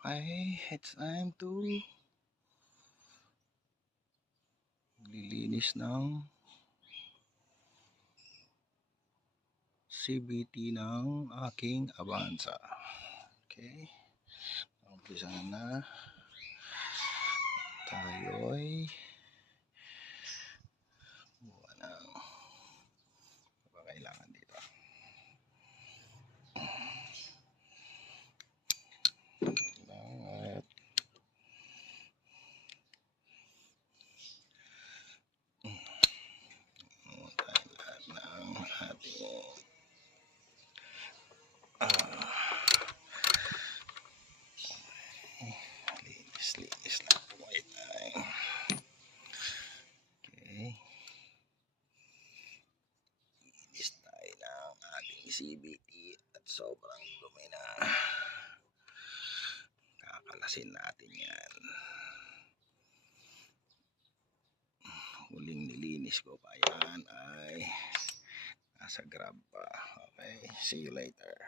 Okay, it's time to lilinis ng CVT ng aking Avanza. Okay, umpisa na tayo'y buwan ng kailangan dito. At lahat ng ating linis lang po ito. Okay, linis tayo ng ating CVT at sobrang dumi na. Kakalasin natin yan. Huling nilinis ko pa yan ay nasa Grab pa. Okay, see you later.